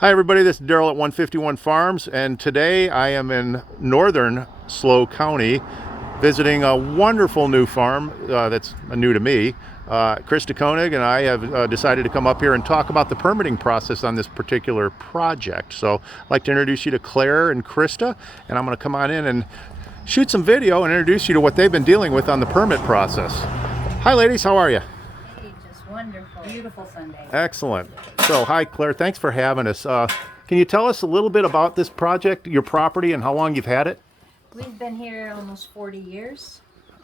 Hi everybody, this is Daryl at 151 Farms, and today I am in northern SLO County visiting a wonderful new farm that's new to me. Krista Koenig and I have decided to come up here and talk about the permitting process on this particular project. So I'd like to introduce you to Claire and Krista, and I'm going to come on in and shoot some video and introduce you to what they've been dealing with on the permit process. Hi ladies, how are you? Just wonderful. Beautiful Sunday. Excellent. So, hi Claire, thanks for having us. Can you tell us a little bit about this project, your property, and how long you've had it? We've been here almost 40 years.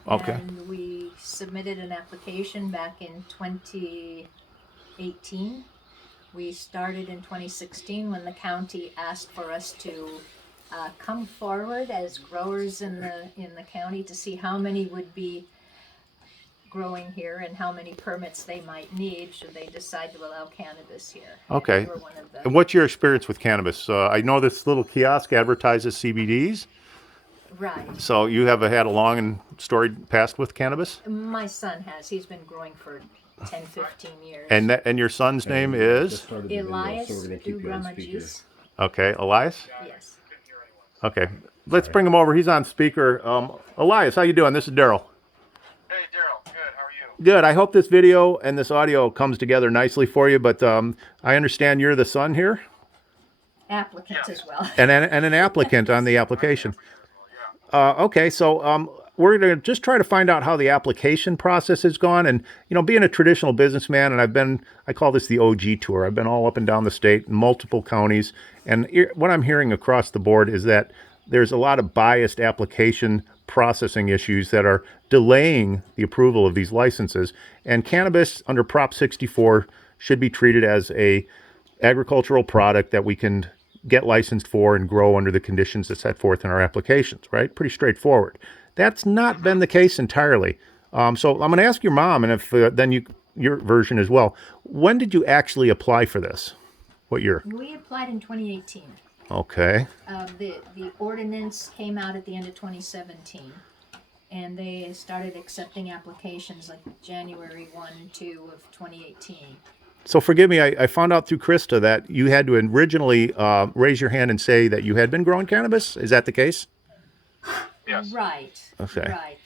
Okay. And we submitted an application back in 2018. We started in 2016 when the county asked for us to come forward as growers in the county to see how many would be growing here and how many permits they might need should they decide to allow cannabis here. Okay. And we were one of the, And what's your experience with cannabis? I know this little kiosk advertises CBDs. right. So you have had a long and storied past with cannabis? My son has. He's been growing for 10, 15 years. And your son's name is? Elias Dugramagis. Okay, Elias? Yes. Okay, let's bring him over. He's on speaker. Elias, how you doing? This is Daryl. Hey, Daryl. Good. How are you? Good. I hope this video and this audio comes together nicely for you, but I understand you're the son here? Applicants as well. And an applicant on the application. Okay, so we're going to just try to find out how the application process has gone. And, you know, being a traditional businessman, and I call this the OG tour. I've been all up and down the state, in multiple counties. And what I'm hearing across the board is that there's a lot of biased application processing issues that are delaying the approval of these licenses. And cannabis under Prop 64 should be treated as a agricultural product that we can get licensed for and grow under the conditions that set forth in our applications, right? Pretty straightforward. That's not been the case entirely. So I'm going to ask your mom, and if then your version as well. When did you actually apply for this? What year? We applied in 2018. Okay. The ordinance came out at the end of 2017. And they started accepting applications like January 1, 2 of 2018. So forgive me, I found out through Krista that you had to originally raise your hand and say that you had been growing cannabis. Is that the case? Yes. Right. Okay. Right.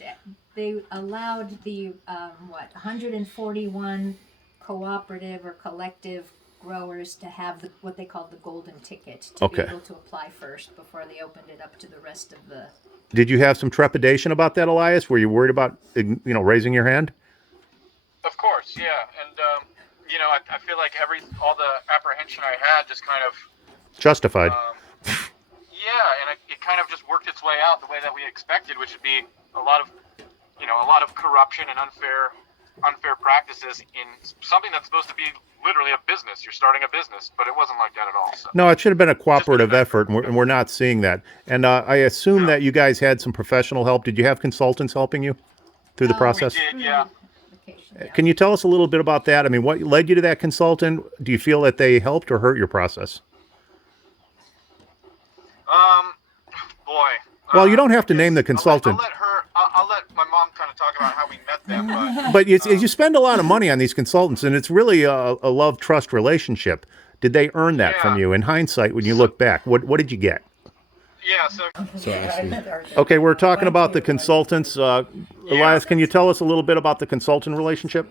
They allowed the 141 cooperative or collective growers to have what they called the golden ticket to be able to apply first before they opened it up to the rest of the. Did you have some trepidation about that, Elias? Were you worried about raising your hand? Of course, yeah. And I feel like all the apprehension I had just kind of Justified. yeah, and it kind of just worked its way out the way that we expected, which would be a lot of corruption and unfair practices in something that's supposed to be literally a business. You're starting a business, but it wasn't like that at all. So. No, it should have been a cooperative effort, and we're not seeing that. And I assume that you guys had some professional help. Did you have consultants helping you through the process? We did, yeah. Can you tell us a little bit about that? I mean, what led you to that consultant? Do you feel that they helped or hurt your process? Boy. Well, you don't have to name the consultant. I'll let my mom kind of talk about how we met them. But you spend a lot of money on these consultants, and it's really a love-trust relationship. Did they earn that from you? In hindsight, when you look back, what did you get? Yeah, Okay, we're talking about the consultants. Elias, can you tell us a little bit about the consultant relationship?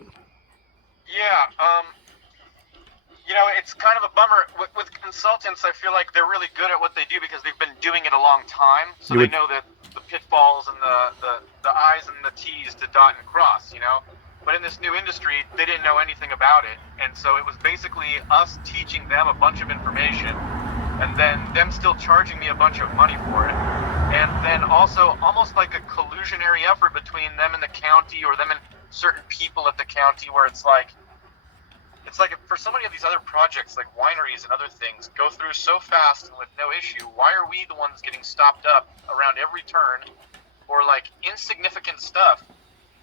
Yeah, it's kind of a bummer. With consultants, I feel like they're really good at what they do because they've been doing it a long time. So they know that the pitfalls and the I's and the T's to dot and cross, But in this new industry, they didn't know anything about it. And so it was basically us teaching them a bunch of information and then them still charging me a bunch of money for it. And then also almost like a collusionary effort between them and the county or them and certain people at the county where it's like for so many of these other projects like wineries and other things go through so fast and with no issue, why are we the ones getting stopped up around every turn or like insignificant stuff?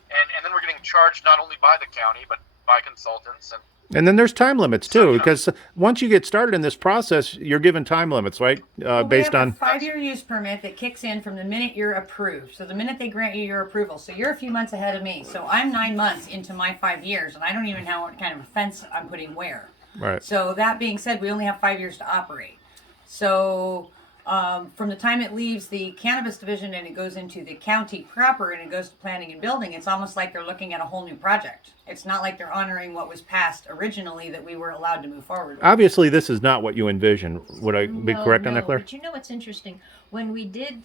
And then we're getting charged not only by the county but by consultants and then there's time limits too, because once you get started in this process, you're given time limits, right? Based on a 5-year use permit that kicks in from the minute you're approved. So the minute they grant you your approval. So you're a few months ahead of me. So I'm 9 months into my 5 years, and I don't even know what kind of offense I'm putting where. Right. So that being said, we only have 5 years to operate. So from the time it leaves the cannabis division and it goes into the county proper and it goes to planning and building, it's almost like they're looking at a whole new project. It's not like they're honoring what was passed originally that we were allowed to move forward with. Obviously, this is not what you envision. Would I be No, correct on no, that, Claire? But you know what's interesting? When we did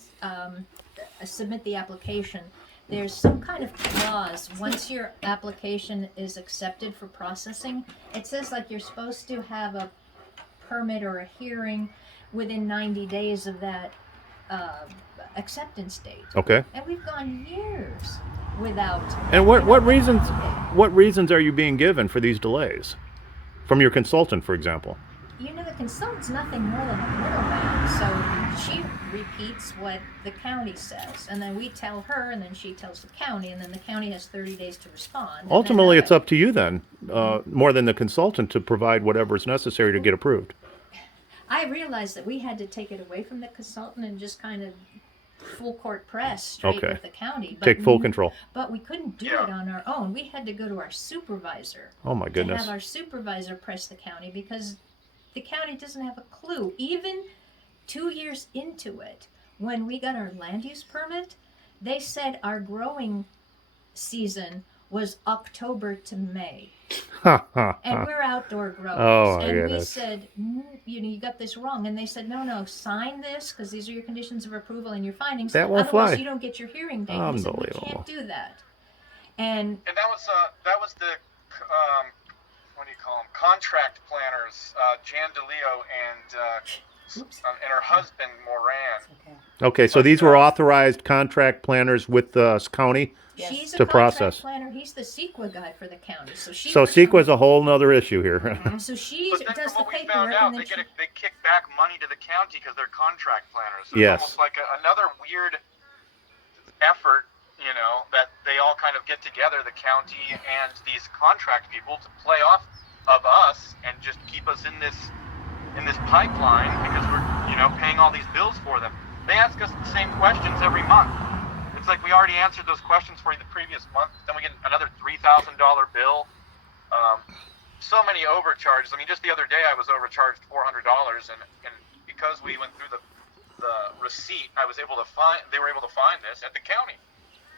submit the application, there's some kind of clause. Once your application is accepted for processing, it says like you're supposed to have a permit or a hearing within 90 days of that acceptance date. Okay. And we've gone years without. And what without reasons that update. what reasons are you being given for these delays? From your consultant, for example. You know, the consultant's nothing more than a middleman, so she repeats what the county says, and then we tell her, and then she tells the county, and then the county has 30 days to respond. and then Ultimately, it's that- up to you then, more than the consultant, to provide whatever is necessary to get approved. I realized that we had to take it away from the consultant and just kind of full court press straight Okay. with the county. Take full control. But we couldn't do it on our own. We had to go to our supervisor. Oh my To goodness. have our supervisor press the county because the county doesn't have a clue. Even 2 years into it, when we got our land use permit, they said our growing season was October to May. And we're outdoor growers. Oh, my and we goodness. said, you got this wrong. And they said, no, sign this because these are your conditions of approval and your findings. That won't Otherwise, fly. you don't get your hearing date. And we said, we Unbelievable. can't do that. And And that was the what do you call them? Contract planners, Jan DeLeo and her husband Moran. Okay, so these were authorized contract planners with the county. Yes. she's a To contract process. planner. He's the CEQA guy for the county. So she So works CEQA's on- a whole nother issue here. So she But then does from the what we found paperwork out, and then they kick back money to the county because they're contract planners. So Yes. It's almost like another weird effort, that they all kind of get together, the county and these contract people, to play off of us and just keep us in this pipeline because we're, paying all these bills for them. They ask us the same questions every month. It's like we already answered those questions for you the previous month. Then we get another $3,000 bill. So many overcharges. I mean, just the other day I was overcharged $400, and because we went through the receipt, they were able to find this at the county.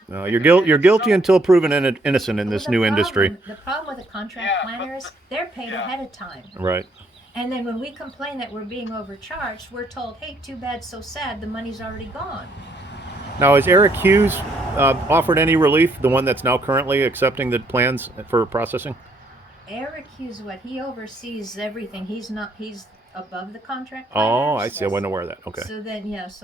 No, you're guilty until proven innocent in this the new problem- industry. The problem with the contract Yeah, but planners, they're paid yeah. ahead of time. Right. And then when we complain that we're being overcharged, we're told, hey, too bad, so sad, the money's already gone. Now, has Eric Hughes offered any relief, the one that's now currently accepting the plans for processing? Eric Hughes, he oversees everything. He's above the contract Oh, planners. I see. I wasn't aware of that. Okay. So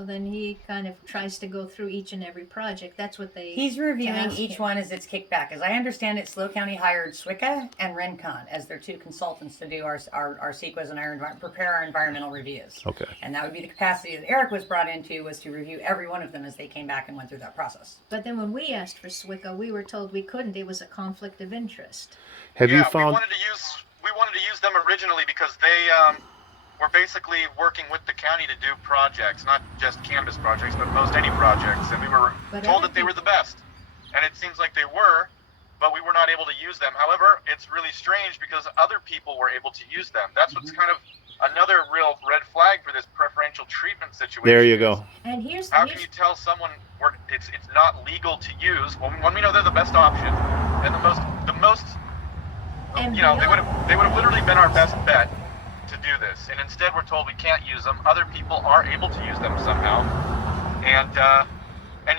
then he kind of tries to go through each and every project. That's what they He's reviewing task each him. one as it's kicked back. As I understand it, SLO County hired SWCA and RENCON as their two consultants to do our CEQAs and prepare our environmental reviews. Okay. And that would be the capacity that Eric was brought into, was to review every one of them as they came back and went through that process. But then when we asked for SWCA, we were told we couldn't. It was a conflict of interest. Have Yeah, you found? we wanted to use them originally because they were basically working with the county to do projects, not just cannabis projects, but most any projects, and we were But told other that they were the best, and it seems like they were, but we were not able to use them. However, it's really strange because other people were able to use them. That's what's kind of another real red flag for this preferential treatment situation. There you go. And here's How can you tell someone it's not legal to use when we know they're the best option and the most And they would have literally been our best bet to do this, and instead we're told we can't use them. Other people are able to use them somehow, and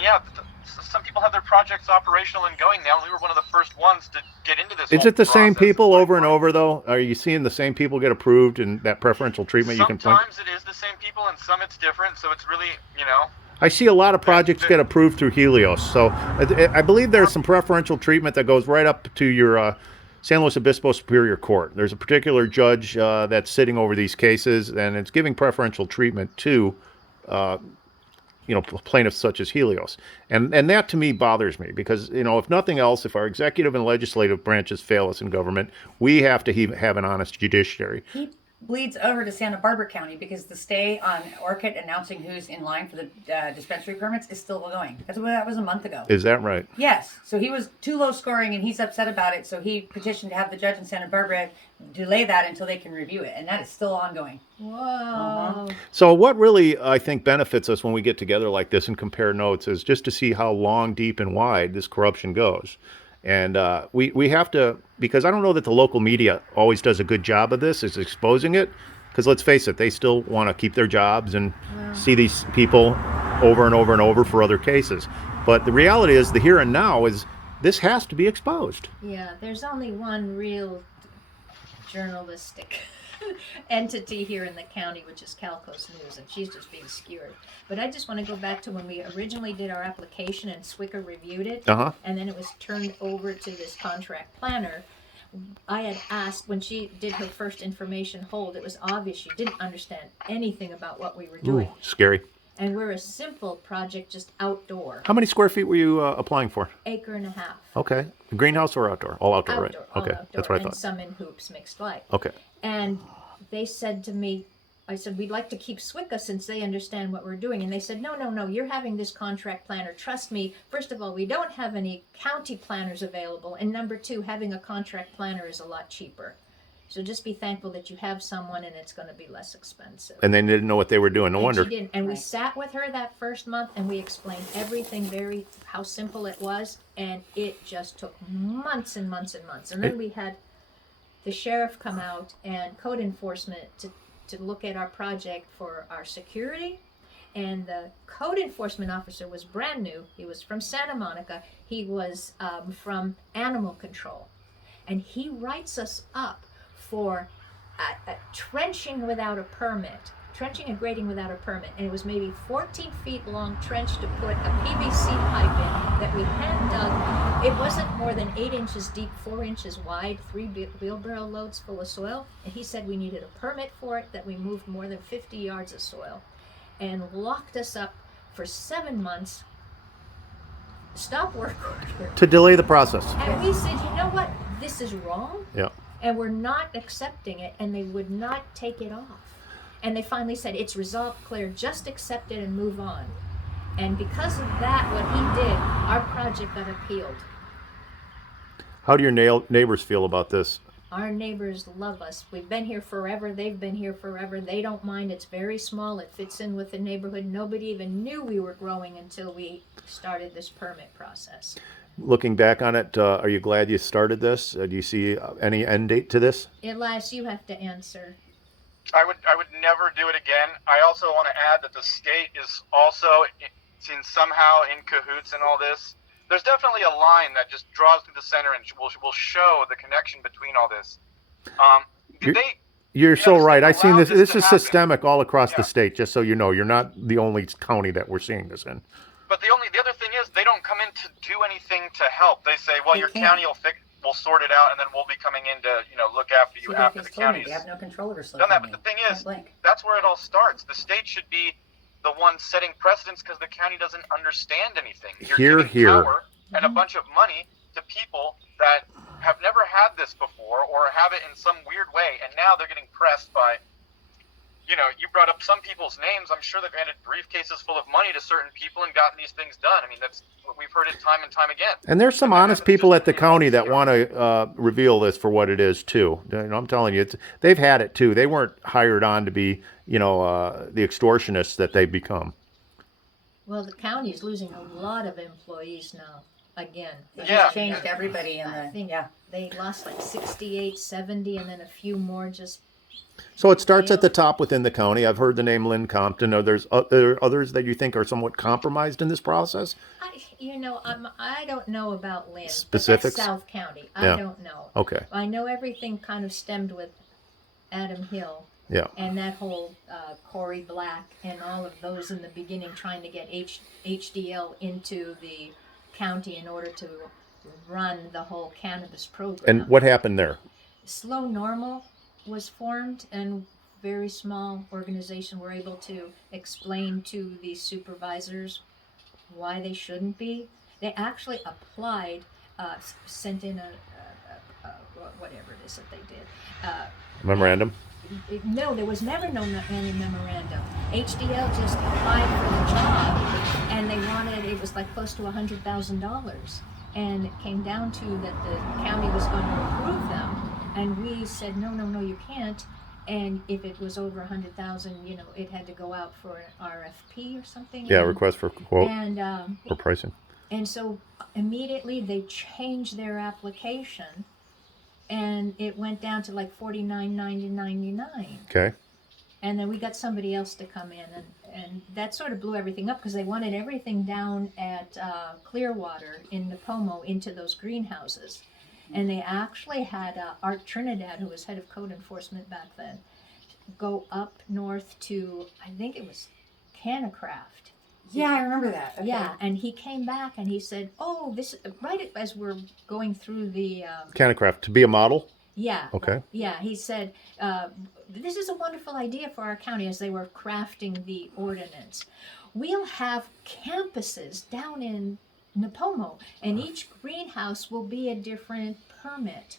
yeah, some people have their projects operational and going now. We were one of the first ones to get into this. Is whole it the same process. people over and over, though? Are you seeing the same people get approved and that preferential treatment you can point? Sometimes it is the same people, and some it's different. So it's really, I see a lot of projects get approved through Helios. So I believe there's some preferential treatment that goes right up to your San Luis Obispo Superior Court. There's a particular judge that's sitting over these cases, and it's giving preferential treatment to plaintiffs such as Helios. And that to me bothers me because, if nothing else, if our executive and legislative branches fail us in government, we have to have an honest judiciary. bleeds over to Santa Barbara County because the stay on Orchid announcing who's in line for the dispensary permits is still going. That was a month ago. Is that right? Yes. So he was too low scoring and he's upset about it. So he petitioned to have the judge in Santa Barbara delay that until they can review it. And that is still ongoing. Whoa. So what really, I think, benefits us when we get together like this and compare notes is just to see how long, deep, and wide this corruption goes. And we have to, because I don't know that the local media always does a good job of this, is exposing it. Because let's face it, they still want to keep their jobs and see these people over and over and over for other cases. But the reality is, the here and now is this has to be exposed. Yeah, there's only one real journalistic entity here in the county, which is Calcos News, and she's just being skewered. But I just want to go back to when we originally did our application and Swicker reviewed it, and then it was turned over to this contract planner. I had asked, when she did her first information hold, it was obvious she didn't understand anything about what we were doing. Ooh, scary. And we're a simple project, just outdoor. How many square feet were you applying for? 1.5 acres. Okay. Greenhouse or outdoor? All outdoor, right? All Okay, outdoor, that's what I and thought. some in hoops, mixed light. Okay. And they said to me, I said, we'd like to keep SWCA since they understand what we're doing. And they said, no, you're having this contract planner. Trust me, first of all, we don't have any county planners available. And number two, having a contract planner is a lot cheaper. So just be thankful that you have someone and it's going to be less expensive. And they didn't know what they were doing. No wonder. She didn't. And we sat with her that first month and we explained everything, how simple it was. And it just took months and months and months. And then we had the sheriff come out and code enforcement to look at our project for our security. And the code enforcement officer was brand new. He was from Santa Monica. He was from animal control. And he writes us up for trenching without a permit, trenching and grading without a permit. And it was maybe 14 feet long trench to put a PVC pipe in that we hand dug. It wasn't more than 8 inches deep, 4 inches wide, 3 wheelbarrow loads full of soil. And he said we needed a permit for it, that we moved more than 50 yards of soil, and locked us up for 7 months. Stop work order. To delay the process. And we said, you know what? This is wrong. Yeah. And we're not accepting it, and they would not take it off. And they finally said, it's resolved, Claire, just accept it and move on. And because of that, what he did, our project got appealed. How do your neighbors feel about this? Our neighbors love us. We've been here forever. They've been here forever. They don't mind. It's very small. It fits in with the neighborhood. Nobody even knew we were growing until we started this permit process. Looking back on it, are you glad you started this? Do you see any end date to this? Elias, you have to answer. I would never do it again. I also want to add that the state is also seen somehow in cahoots in all this. There's definitely a line that just draws through the center and will show the connection between all this. You're so right. I've seen this. This is happen. systemic all across the state. Just so you know, you're not the only county that we're seeing this in. But the other thing is they don't come in to do anything to help. They say, well, your county will sort it out, and then we'll be coming in to look after you after the county's They have no control over done that. But the thing is, that's where it all starts. The state should be the one setting precedents because the county doesn't understand anything. You're giving power and a bunch of money to people that have never had this before or have it in some weird way, and now they're getting pressed by. You brought up some people's names. I'm sure they've handed briefcases full of money to certain people and gotten these things done. I mean, that's we've heard it time and time again. And there's some honest people at the county that want to reveal this for what it is too. I'm telling you, they've had it too. They weren't hired on to be, the extortionists that they've become. Well, the county is losing a lot of employees now. Again, they just changed everybody in I think they lost like 68, 70, and then a few more just. So it starts at the top within the county. I've heard the name Lynn Compton. Are there others that you think are somewhat compromised in this process? I don't know about Lynn. Specifics? That's South County. I don't know. Okay. I know everything kind of stemmed with Adam Hill. Yeah. And that whole Corey Black and all of those in the beginning trying to get HDL into the county in order to run the whole cannabis program. And what happened there? Slow Normal was formed, and very small organization were able to explain to the supervisors why they shouldn't be. They actually applied, sent in a whatever it is that they did. Memorandum? no, there was never any memorandum. HDL just applied for the job, and they wanted, it was like close to $100,000. And it came down to that the county was going to approve them, and we said, no, you can't. And if it was over 100,000, you know, it had to go out for an RFP or something. Yeah, and, request for quote and or pricing. and so immediately they changed their application, and it went down to like $49.99. Okay. And then we got somebody else to come in, and that sort of blew everything up because they wanted everything down at Clearwater in Napomo into those greenhouses. And they actually had Art Trinidad, who was head of code enforcement back then, go up north to, I think it was Canacraft. Yeah, I remember that. Okay. Yeah, and he came back and he said, "Oh, this right as we're going through the Cannacraft to be a model. yeah, Okay. yeah." He said, "This is a wonderful idea for our county." As they were crafting the ordinance, we'll have campuses down in Napomo, and each greenhouse will be a different permit.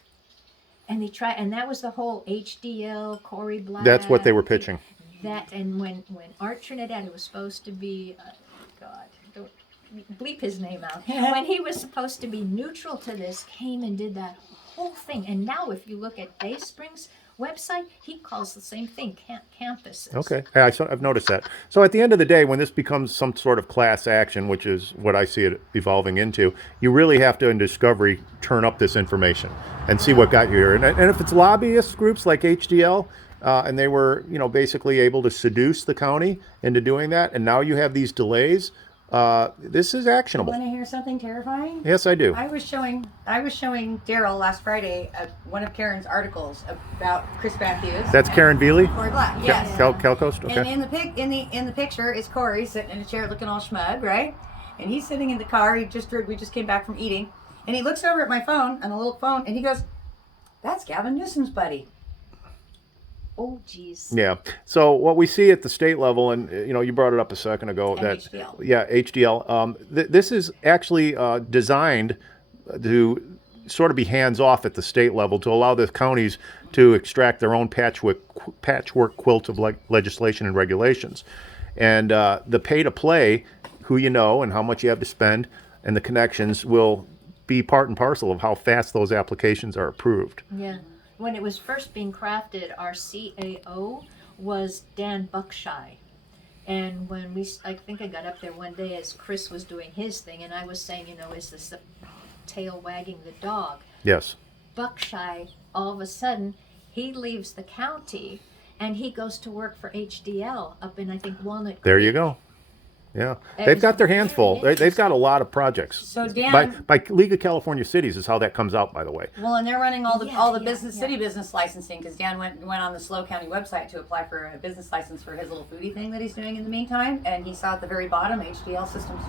And they try, and that was the whole HDL, Corey Black. That's what they were pitching. That, and when Art Trinidad, who was supposed to be, God, don't bleep his name out, when he was supposed to be neutral to this, came and did that whole thing. And now if you look at Bay Springs website, he calls the same thing campuses. Okay, yeah, I've noticed that. So at the end of the day, when this becomes some sort of class action, which is what I see it evolving into, you really have to, in discovery, turn up this information and see what got you here. And if it's lobbyist groups like HDL, and they were, you know, basically able to seduce the county into doing that, and now you have these delays, this is actionable. Want to hear something terrifying? Yes, I do. I was showing Daryl last Friday one of Karen's articles about Chris Matthews. That's Karen Veely? Corey Black. Yes. Calcoast? Okay. And in the picture is Corey sitting in a chair looking all schmug, right? And he's sitting in the car. We just came back from eating, and he looks over at my phone on a little phone, and he goes, "That's Gavin Newsom's buddy." Oh, geez. Yeah. So what we see at the state level, and you know, you brought it up a second ago, And that HDL. yeah, HDL. This is actually designed to sort of be hands off at the state level to allow the counties to extract their own patchwork quilt of legislation and regulations, and the pay to play, who you know and how much you have to spend, and the connections will be part and parcel of how fast those applications are approved. Yeah. When it was first being crafted, our CAO was Dan Buckshire. And when I think I got up there one day as Chris was doing his thing, and I was saying, you know, is this the tail wagging the dog? Yes. Buckshire, all of a sudden, he leaves the county and he goes to work for HDL up in, I think, Walnut Creek. There you go. Yeah, It they've was got their hands full. very They've got a lot of projects. So Dan, by League of California Cities is how that comes out, by the way. well, and they're running all the Yeah, city business licensing, because Dan went on the SLO County website to apply for a business license for his little foodie thing that he's doing in the meantime, and he saw at the very bottom HDL Systems.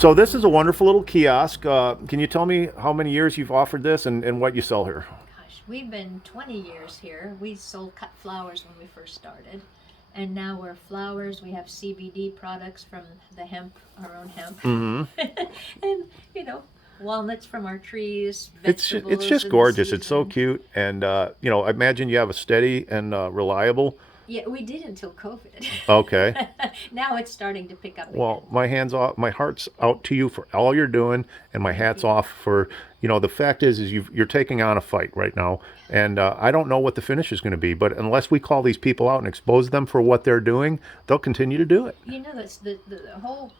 So this is a wonderful little kiosk. Can you tell me how many years you've offered this and what you sell here? Gosh, we've been 20 years here. We sold cut flowers when we first started. And now we're flowers. We have CBD products from the hemp, our own hemp. Mm-hmm. And, you know, walnuts from our trees, It's vegetables. just in the gorgeous. It's so season. cute, and you know, I imagine you have a steady and reliable. Yeah, we did until COVID. Okay. Now it's starting to pick up Well, again. my hands off, my heart's out to you for all you're doing, and my hat's off for, you know, the fact is you're taking on a fight right now, and I don't know what the finish is going to be, but unless we call these people out and expose them for what they're doing, they'll continue to do it. You know, that's the whole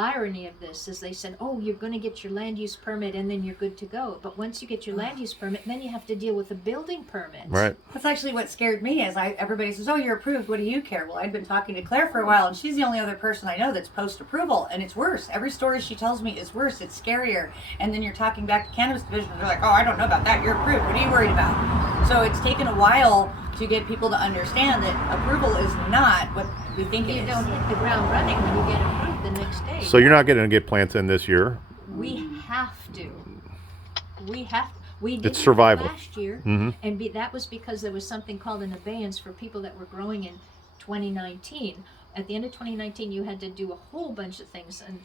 irony of this is they said, oh, you're going to get your land use permit and then you're good to go. But once you get your land use permit, then you have to deal with the building permit. Right. That's actually what scared me. Is everybody says, "Oh, you're approved. What do you care?" Well, I'd been talking to Claire for a while, and she's the only other person I know that's post approval, and it's worse. Every story she tells me is worse. It's scarier. And then you're talking back to cannabis division, and they're like, "Oh, I don't know about that. You're approved. What are you worried about?" So it's taken a while to get people to understand that approval is not what we think it You is. don't hit the ground running when you get approved the next day. So you're not going to get plants in this year. We have to. We did It's survival. last year, Mhm. and that was because there was something called an abeyance for people that were growing in 2019. At the end of 2019, you had to do a whole bunch of things, and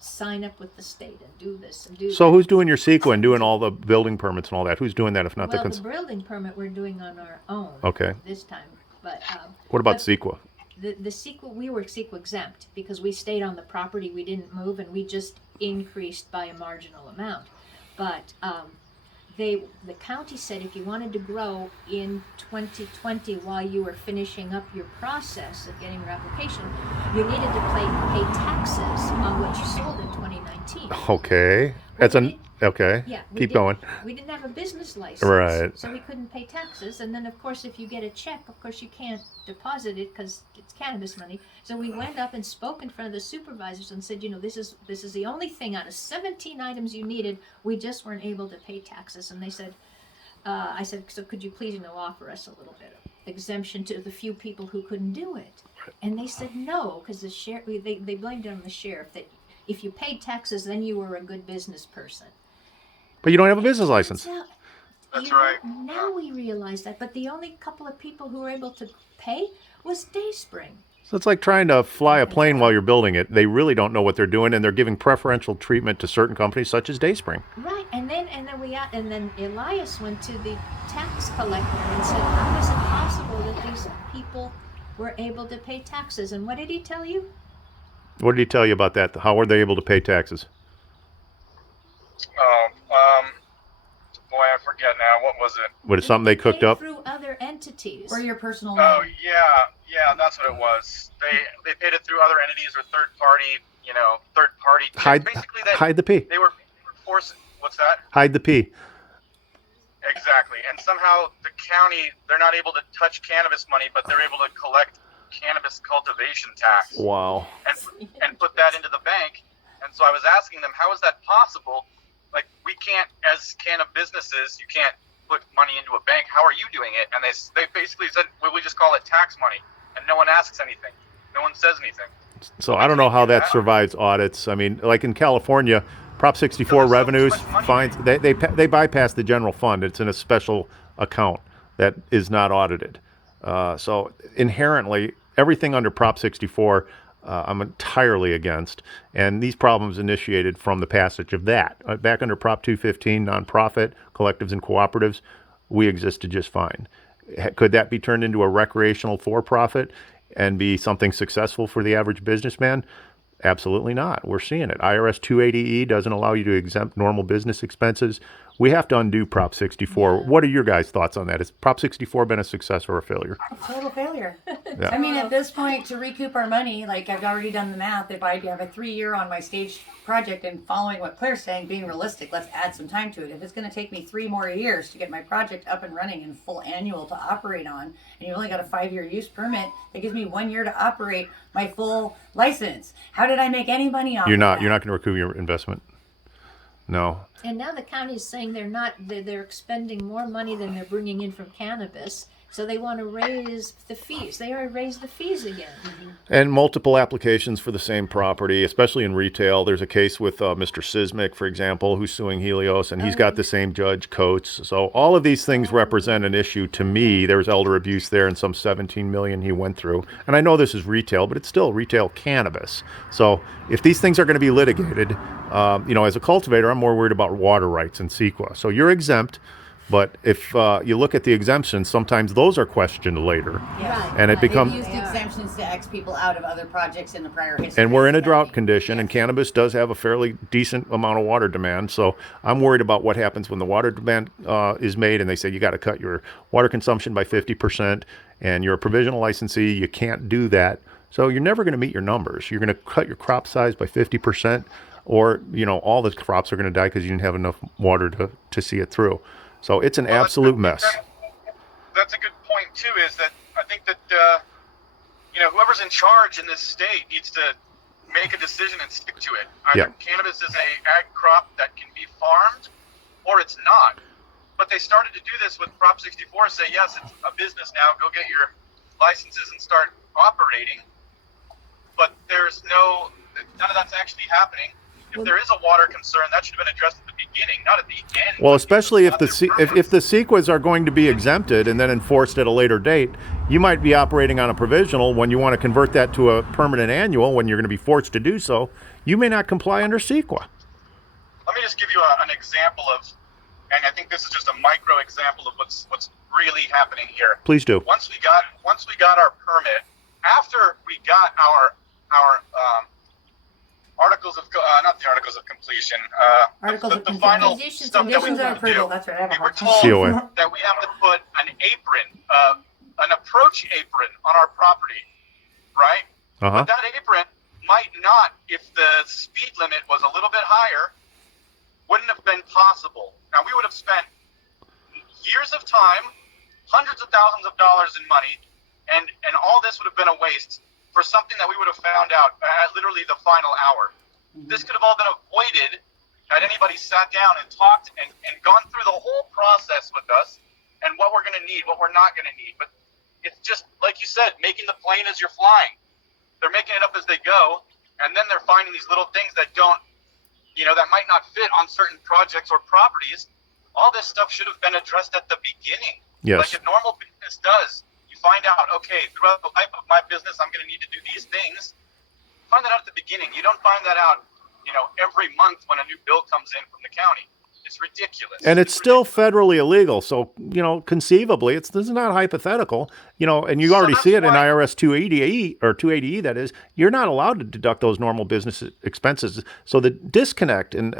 sign up with the state and do this and do So that. who's doing your CEQA and doing all the building permits and all that? Who's doing that if not Well, the the building permit we're doing on our own. Okay. This time, but What about but CEQA? the CEQA, we were CEQA exempt because we stayed on the property, we didn't move, and we just increased by a marginal amount. But the county said if you wanted to grow in 2020 while you were finishing up your process of getting your application, you needed to pay taxes on what you sold in 2019. Okay. That's okay. Yeah, Keep going. We didn't have a business license, Right. so we couldn't pay taxes. And then, of course, if you get a check, of course, you can't deposit it because it's cannabis money. So we went up and spoke in front of the supervisors and said, this is the only thing out of 17 items you needed. We just weren't able to pay taxes. And they said, I said, so could you please offer us a little bit of exemption to the few people who couldn't do it? And they said no, because the sheriff, they blamed it on the sheriff that if you paid taxes, then you were a good business person. But you don't have a business license. That's right. Now we realize that, but the only couple of people who were able to pay was Dayspring. So it's like trying to fly a plane while you're building it. They really don't know what they're doing, and they're giving preferential treatment to certain companies such as Dayspring. Right, and then Elias went to the tax collector and said, "How is it possible that these people were able to pay taxes?" And what did he tell you? What did he tell you about that? How were they able to pay taxes? Boy, I forget now. What was it? What is something they cooked up? Through other entities. Or your personal Oh name. yeah, that's what it was. They paid it through other entities or third party. Basically, Hide the P. they were forcing. What's that? Hide the P. Exactly. And somehow the county, they're not able to touch cannabis money, but they're able to collect cannabis cultivation tax Wow. and put that into the bank. And so I was asking them, how is that possible? Like, we can't, as cannabis businesses, you can't put money into a bank. How are you doing it? And they basically said, well, we just call it tax money. And no one asks anything. No one says anything. So I don't know how that survives audits. I mean, like in California, Prop 64 There's so revenues, much money. fines, they bypass the general fund. It's in a special account that is not audited. So inherently, everything under Prop 64, I'm entirely against. And these problems initiated from the passage of that. Back under Prop 215, nonprofit, collectives and cooperatives, we existed just fine. Could that be turned into a recreational for-profit and be something successful for the average businessman? Absolutely not. We're seeing it. IRS 280E doesn't allow you to exempt normal business expenses. We have to undo Prop 64. Yeah. What are your guys' thoughts on that? Has Prop 64 been a success or a failure? Total failure. Yeah. I mean, at this point, to recoup our money, like I've already done the math. If I have a 3-year on my stage project and following what Claire's saying, being realistic, let's add some time to it. If it's going to take me 3 more years to get my project up and running and full annual to operate on, and you've only got a 5-year use permit, that gives me 1 year to operate my full license. How did I make any money off You're of not. that? You're not going to recoup your investment. No. And now the county is saying they're expending more money than they're bringing in from cannabis, so they want to raise the fees. They already raised the fees again. And multiple applications for the same property, especially in retail. There's a case with Mr. Sismic, for example, who's suing Helios, and he's got the same judge, Coates. So all of these things represent an issue to me. There's elder abuse there and some 17 million he went through. And I know this is retail, but it's still retail cannabis. So if these things are going to be litigated, as a cultivator, I'm more worried about water rights and CEQA. So you're exempt. But if you look at the exemptions, sometimes those are questioned later. Yeah. Right. And it right. becomes- They've used exemptions to X people out of other projects in the prior history. And we're in a drought condition, and cannabis does have a fairly decent amount of water demand. So I'm worried about what happens when the water demand is made, and they say you got to cut your water consumption by 50%, and you're a provisional licensee, you can't do that. So you're never going to meet your numbers. You're going to cut your crop size by 50%, or all the crops are going to die because you didn't have enough water to see it through. So it's an absolute mess. That's a good point too. Is that I think that whoever's in charge in this state needs to make a decision and stick to it. Either cannabis is a ag crop that can be farmed, or it's not. But they started to do this with Prop 64. Say yes, it's a business now. Go get your licenses and start operating. But there's none of that's actually happening. If there is a water concern, that should have been addressed at the beginning, not at the end. Well, especially if Not the their if the CEQAs are going to be exempted and then enforced at a later date, You might be operating on a provisional. When you want to convert that to a permanent annual, when you're going to be forced to do so, you may not comply under CEQA. Let me just give you an example of, and I think this is just a micro example of what's really happening here. Please do. Once we got our permit, after we got our articles of not the articles of completion, the final Conditions stuff that we Conditions of do, approval. That's right. I have a we were hard time. told COA. that we have to put an apron, an approach apron on our property, right? Uh-huh. But that apron might not, if the speed limit was a little bit higher, wouldn't have been possible. Now, we would have spent years of time, hundreds of thousands of dollars in money, and all this would have been a waste for something that we would have found out at literally the final hour. This could have all been avoided had anybody sat down and talked and gone through the whole process with us and what we're going to need, what we're not going to need. But it's just, like you said, making the plane as you're flying. They're making it up as they go, and then they're finding these little things that don't, that might not fit on certain projects or properties. All this stuff should have been addressed at the beginning. Yes. Like a normal business does. You find out, okay, throughout the life of my business, I'm going to need to do these things. Find that out at the beginning. You don't find that out, every month when a new bill comes in from the county. It's ridiculous. And it's still federally illegal. So, conceivably, this is not hypothetical, and you already that's see it in why- IRS 280E or 280E, that is, you're not allowed to deduct those normal business expenses. So the disconnect and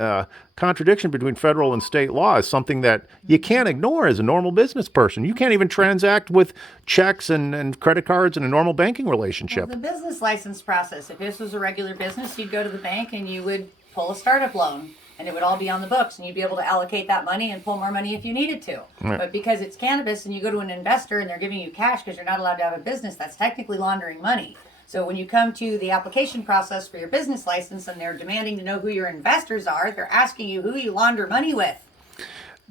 contradiction between federal and state law is something that you can't ignore as a normal business person. You can't even transact with checks and credit cards in a normal banking relationship. The business license process, if this was a regular business, you'd go to the bank and you would pull a startup loan. And it would all be on the books, and you'd be able to allocate that money and pull more money if you needed to. Right. But because it's cannabis and you go to an investor and they're giving you cash because you're not allowed to have a business, that's technically laundering money. So when you come to the application process for your business license and they're demanding to know who your investors are, they're asking you who you launder money with.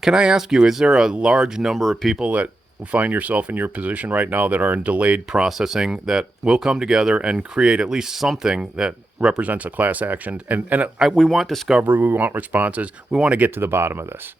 Can I ask you, is there a large number of people that find yourself in your position right now that are in delayed processing that will come together and create at least something that represents a class action? And we want discovery, we want responses, we want to get to the bottom of this.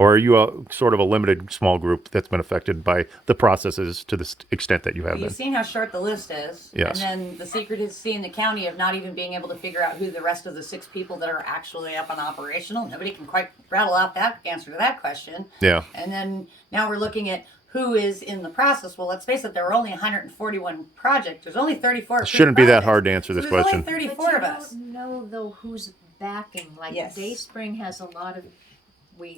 Or are you a sort of a limited small group that's been affected by the processes to the extent that you have You've been? seen how short the list is. Yes. And then the secret is seeing the county of not even being able to figure out who the rest of the 6 people that are actually up and operational. Nobody can quite rattle out that answer to that question. Yeah. And then now we're looking at who is in the process. Well, let's face it, there were only 141 projects. There's only 34. It shouldn't be that projects. hard to answer this So there's question. only But 34 you of us. don't know though who's backing. Like Yes. Dayspring has a lot of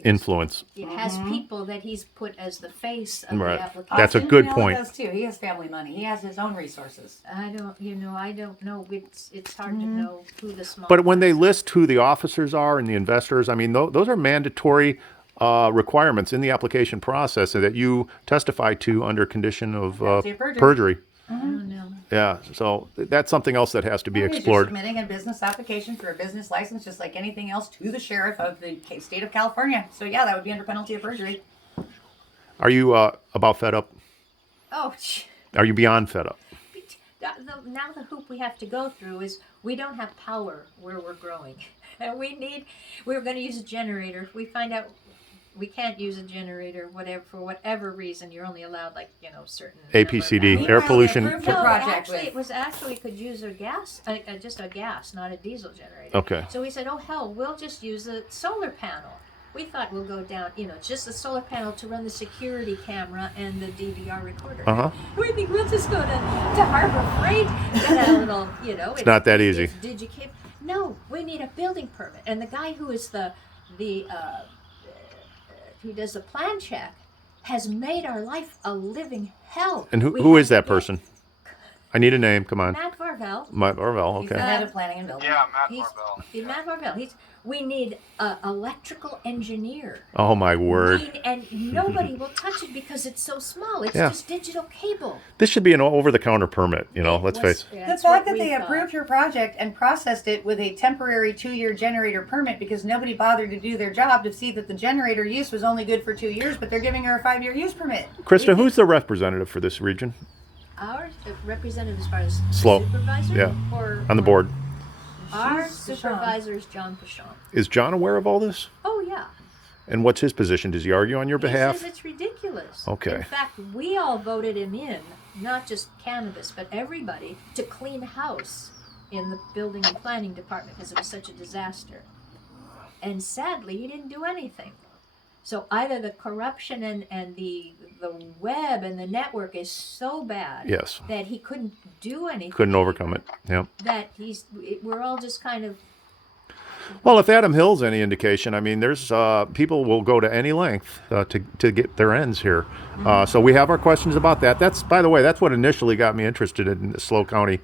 Influence. it has people that he's put as the face of Right. the application. That's a Austin good Pinelli point. Does too. He has family money. He has his own resources. I don't know. It's hard to know who the small. But when they list who the officers are and the investors, I mean, those are mandatory requirements in the application process that you testify to under condition of Penalty of perjury. perjury. I don't know. Yeah, so that's something else that has to be You're explored. submitting a business application for a business license, just like anything else, to the sheriff of the state of California. So yeah, that would be under penalty of perjury. Are you about fed up? Oh, Are you beyond fed up? now the hoop we have to go through is we don't have power where we're growing, and we're going to use a generator. If we find out we can't use a generator, for whatever reason, you're only allowed certain APCD, number air of pollution. approved No, project it with. was could use a gas, just a gas, not a diesel generator. Okay. So we said, oh hell, we'll just use a solar panel. We thought we'll go down, just a solar panel to run the security camera and the DVR recorder. Uh-huh. We think we'll just go to Harbor Freight, get a little, it's not that easy. it's DigiKit. No, we need a building permit. And the guy who is who does the plan check has made our life a living hell. And We who have is that to get person? I need a name. Come on. Matt Varvel. Matt Orville. He's the Okay. head of planning and building. Yeah, Matt He's, Marvell. Matt Varvel. We need an electrical engineer. Oh my word. And nobody will touch it because it's so small. It's Yeah. just digital cable. This should be an over-the-counter permit. Let's face it. The fact that they approved your project and processed it with a temporary 2-year generator permit because nobody bothered to do their job to see that the generator use was only good for 2 years, but they're giving her a 5-year use permit. Krista, who's the representative for this region? Our representative as far as Slow. supervisor? Yeah. Or, On the board. Our She's Pashon. supervisor is John Pashon. Is John aware of all this? Oh, yeah. And what's his position? Does he argue on your He behalf? says it's ridiculous. Okay. In fact, we all voted him in, not just cannabis, but everybody, to clean house in the building and planning department because it was such a disaster. And sadly, he didn't do anything. So either the corruption and the web and the network is so bad Yes. that he couldn't do anything. Couldn't overcome it. Yeah. That we're all just kind of. Well, if Adam Hill's any indication, I mean, there's people will go to any length to get their ends here. So we have our questions about that. That's, by the way, that's what initially got me interested in the SLO County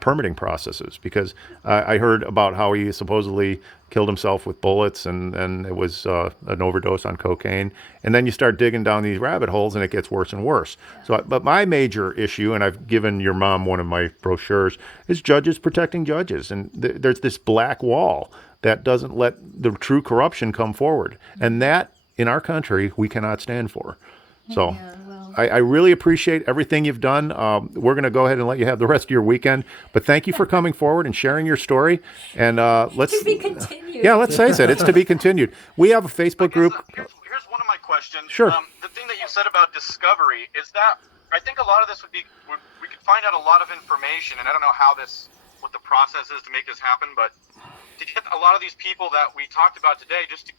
permitting processes, because I heard about how he supposedly killed himself with bullets and it was an overdose on cocaine. And then you start digging down these rabbit holes and it gets worse and worse. So, but my major issue, and I've given your mom one of my brochures, is judges protecting judges. And there's this black wall that doesn't let the true corruption come forward. And that, in our country, we cannot stand for. So Yeah, well. I really appreciate everything you've done. We're going to go ahead and let you have the rest of your weekend. But thank you for coming forward and sharing your story. And let's To be continued. Yeah, let's face it. It's to be continued. We have a Facebook group. Here's one of my questions. Sure. The thing that you said about discovery is that I think a lot of this we could find out a lot of information, and I don't know what the process is to make this happen, but to get a lot of these people that we talked about today, just to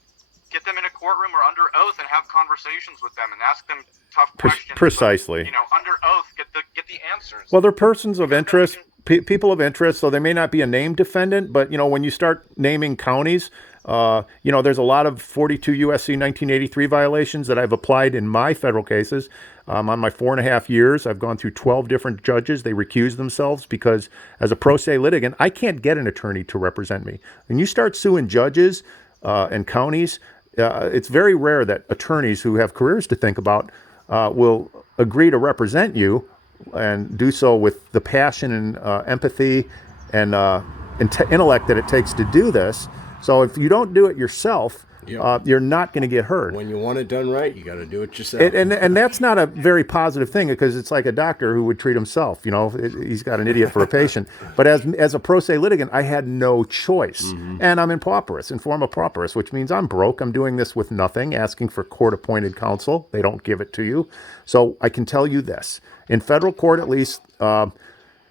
get them in a courtroom or under oath and have conversations with them and ask them tough questions. Precisely. But, under oath, get the answers. Well, they're persons of interest, people of interest, so they may not be a named defendant, but, when you start naming counties, there's a lot of 42 U.S.C. 1983 violations that I've applied in my federal cases. On my 4.5 years, I've gone through 12 different judges. They recuse themselves because as a pro se litigant, I can't get an attorney to represent me. When you start suing judges and counties, it's very rare that attorneys who have careers to think about will agree to represent you and do so with the passion and empathy and intellect that it takes to do this. So if you don't do it yourself, you're not going to get heard. When you want it done right, you got to do it yourself. And that's not a very positive thing, because it's like a doctor who would treat himself. He's got an idiot for a patient. But as a pro se litigant, I had no choice. Mm-hmm. And I'm in form of pauperous, which means I'm broke. I'm doing this with nothing, asking for court-appointed counsel. They don't give it to you. So I can tell you this. In federal court, at least,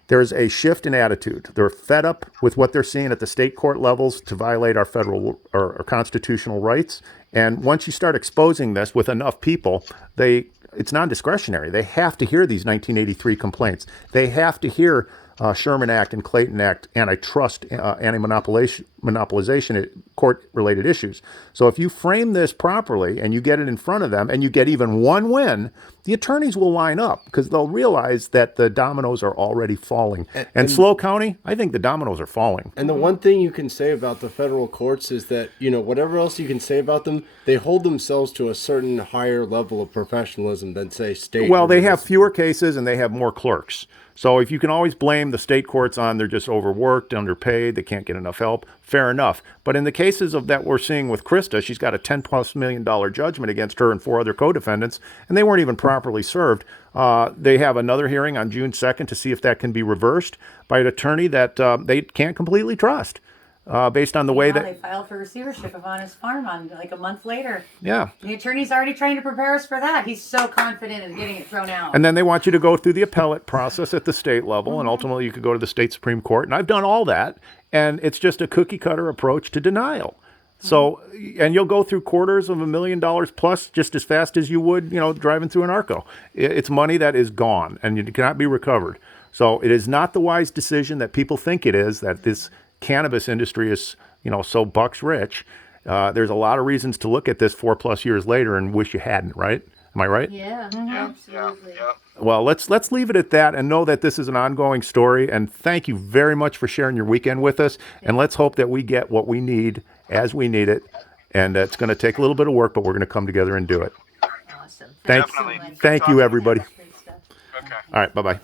there's a shift in attitude. They're fed up with what they're seeing at the state court levels to violate our federal or constitutional rights. And once you start exposing this with enough people, it's non-discretionary. They have to hear these 1983 complaints. They have to hear Sherman Act and Clayton Act antitrust, anti-monopolization, court-related issues. So if you frame this properly and you get it in front of them and you get even one win, the attorneys will line up because they'll realize that the dominoes are already falling. And SLO County, I think the dominoes are falling. And the one thing you can say about the federal courts is that, whatever else you can say about them, they hold themselves to a certain higher level of professionalism than, say, state. Well, they have fewer cases and they have more clerks. So if you can always blame the state courts on they're just overworked, underpaid, they can't get enough help, fair enough. But in the cases of that we're seeing with Krista, she's got a $10+ million judgment against her and 4 other co-defendants, and they weren't even properly served. They have another hearing on June 2nd to see if that can be reversed by an attorney that they can't completely trust. Based on the way that they filed for receivership of Honest Farm on like a month later. Yeah. The attorney's already trying to prepare us for that. He's so confident in getting it thrown out. And then they want you to go through the appellate process at the state level, and ultimately you could go to the state Supreme Court. And I've done all that, and it's just a cookie cutter approach to denial. So, and you'll go through $250,000 plus just as fast as you would, driving through an ARCO. It's money that is gone and it cannot be recovered. So it is not the wise decision that people think it is, that this cannabis industry is, so bucks rich. There's a lot of reasons to look at this 4+ years later and wish you hadn't, right? Am I right? Yeah, absolutely. Yeah. Well, let's leave it at that and know that this is an ongoing story. And thank you very much for sharing your weekend with us. And let's hope that we get what we need as we need it. And it's going to take a little bit of work, but we're going to come together and do it. Awesome. Thank Thanks so much. you, everybody. Great stuff. Okay. All right, bye-bye.